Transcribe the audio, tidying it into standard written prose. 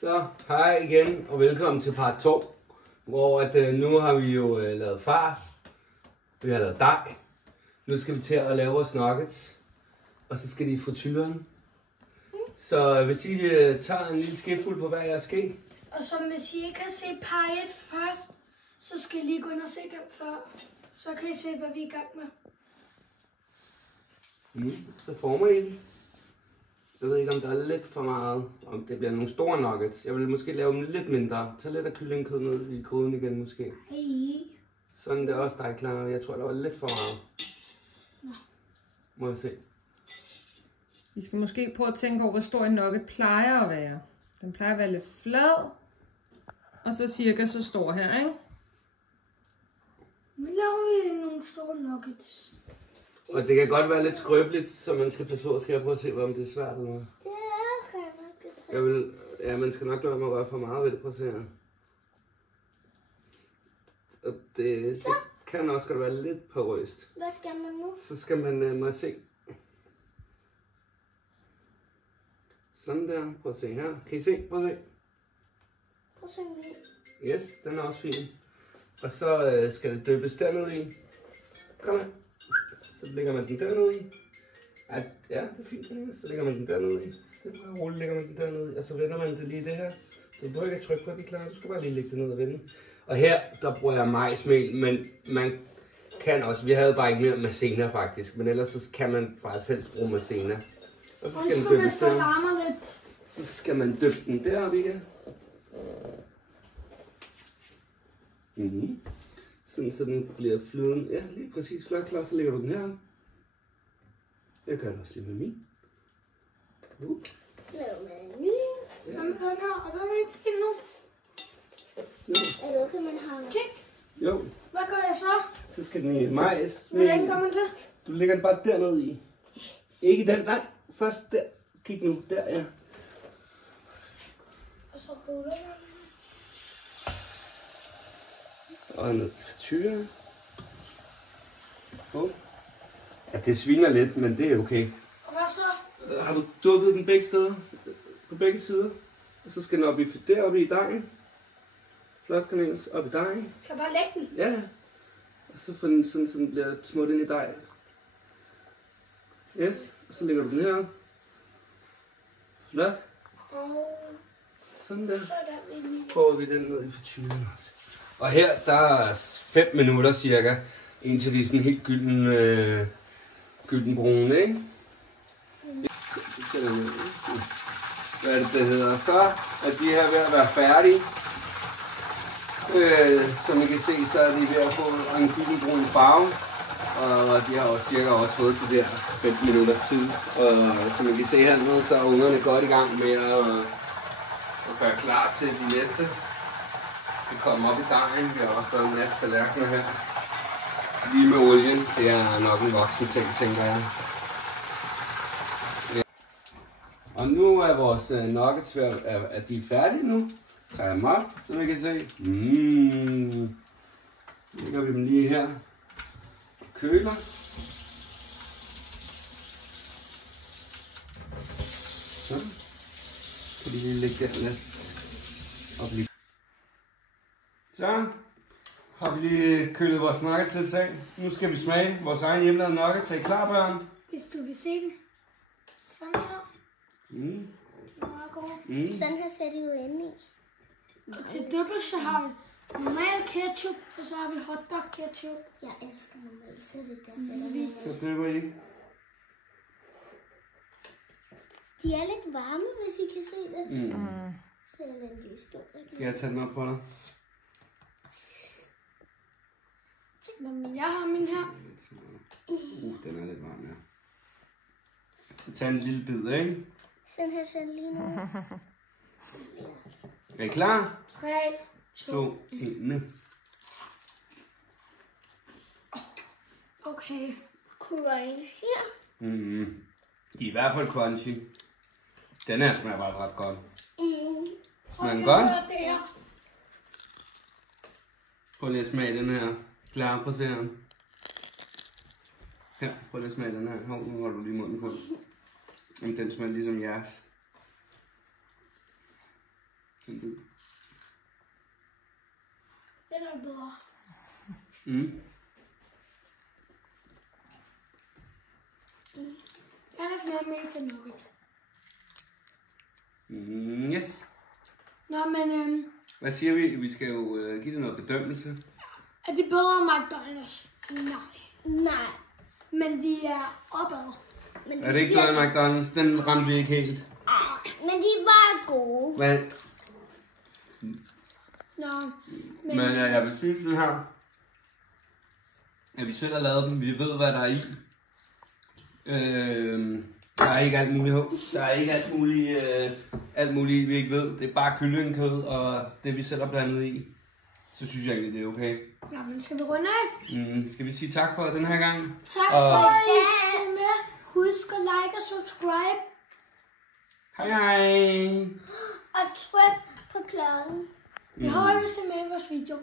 Så hej igen og velkommen til part 2, hvor nu har vi jo lavet fars, vi har lavet dej, nu skal vi til at lave vores nuggets, og så skal de i frityren. Så hvis I tager en lille skefuld på hver jeres ske. Og så hvis I ikke har set par 1 først, så skal I lige gå ind og se dem før. Så kan I se, hvad vi er i gang med. Så former I dem. Jeg ved ikke, om der er lidt for meget, om det bliver nogle store nuggets. Jeg vil måske lave dem lidt mindre. Tag lidt af kyllingekød ned i koden igen måske. Hej. Sådan det er også dig klar. Jeg tror, der var lidt for meget. Nå. Må jeg se. Vi skal måske prøve at tænke over, hvor stor en nugget plejer at være. Den plejer at være lidt flad. Og så cirka så stor her, ikke? Nu laver vi nogle store nuggets. Og det kan godt være lidt skrøbeligt, så man skal passe på. Skal jeg prøve at se, om det er svært eller noget? Det er nok. Ja, man skal nok lade være med at røre for meget ved det. Prøv at se her. Og det kan også godt være lidt porøst. Hvad skal man nu? Så skal man, må jeg se. Sådan der. Prøv at se her. Kan I se? Prøv at se. Prøv at se min. Yes, den er også fin. Og så skal det dyppes dernede i. Kom her. Så lægger man den dernede i. Ja, det er fint. Så lægger man den dernede i. Stille og roligt lægger man den dernede i. Og så vender man det lige det her. Du behøver ikke at trykke på den, klar. Du skal bare lige lægge det ned og vende. Og her, der bruger jeg majsmel, men man kan også. Vi havde bare ikke mere maizena faktisk. Men ellers så kan man faktisk helst bruge maizena. Og så skal den dyppes der larmer lidt. Så skal man dyppe den deroppe igen. Sådan så den bliver flydende. Ja, lige præcis flot klar. Så lægger du den her. Jeg gør det også lige med min. Så laver man en ny. Ja. Den her, og den er ikke fin nu. Jo. Er det okay, man har en kig? Jo. Hvad gør jeg så? Så skal den i majs. Hvordan gør man det? Du lægger den bare dernede i. Ikke den, nej. Først der. Kig nu, der ja. Og så ruller jeg. Og noget frityre. Ja, det sviner lidt, men det er okay. Og hvad så? Har du dukket den begge steder? På begge sider? Og så skal den op deroppe i dejen. Flot, Cornelius. Op i dejen. Skal jeg bare lægge den? Ja. Og så får den sådan, så den bliver smurt ind i dej. Yes. Og så lægger du den her. Flot. Og Sådan der. så er der lige. Prøver vi den ned i frityren også. Og her, der er 5 minutter cirka, indtil de er sådan helt gyldenbrune, ikke? Hvad er det hedder? Så er de her ved at være færdige. Som I kan se, så er de ved at få en gyldenbrun farve. Og de har også cirka også fået de der 5 minutters tid. Og som I kan se hernede, så er ungerne godt i gang med at gøre klar til de næste. Vi kommer op i dejen, vi har også en masse tallerkener her. Lige med olien, det er nok en voksen ting, tænker jeg. Ja. Og nu er vores nuggets at de er færdige nu. Tager jeg dem op, så vi kan se. Lægger vi dem lige her. Køler. Så kan vi lige lægge den lidt op lige. Så har vi lige kølet vores nuggets lidt af. Nu skal vi smage vores egen hjemmelavede nuggets. Er I klar, børn? Hvis du vil se den. Sådan her. Mm. Det er meget godt. Sådan her ser det ud inde i. Og til dyppel, så har vi normal ketchup, og så har vi hotdog ketchup. Jeg elsker normalt, så det der. Så dypper I. De er lidt varme, hvis I kan se det. Så jeg lader lige stå. Skal jeg tage den op for dig? Men jeg har min her. Den er lidt varm, ja. Så tag en lille bid, ikke? Sådan her ser det lige nu. Er I klar? 3, 2, 1, nu. Okay. Crunchy. De er i hvert fald crunchy. Den her smager bare ret godt. Smager den godt? Det her. Prøv lige at smage den her. Klar, prøv at se her. Her, prøv lige at smage den her. Hov, nu har du lige munden fuld. Jamen, den smager ligesom jeres. En bid. Den er bedre. Mm. Jeg har smager mest af nugget. Yes. Nå, men Hvad siger vi? Vi skal jo give det noget bedømmelse. er de bedre end McDonald's? Nej. Nej. Men de er opad. Men Er det ikke bedre end McDonald's? Den ramte vi ikke helt. Men de var gode. Men, Nå, men jeg vil sige sådan her. At vi selv har lavet dem. Vi ved, hvad der er i. Der er ikke alt muligt håb. Der er ikke alt muligt, vi ikke ved. Det er bare kyllingekød og det, vi selv har blandet i. Så synes jeg egentlig, det er okay. Nå, men skal vi runde af? Skal vi sige tak for den her gang? Tak for at I så med. Husk at like og subscribe. Hej hej! Og tryk på klokken. Vi håber, I ser med i vores video.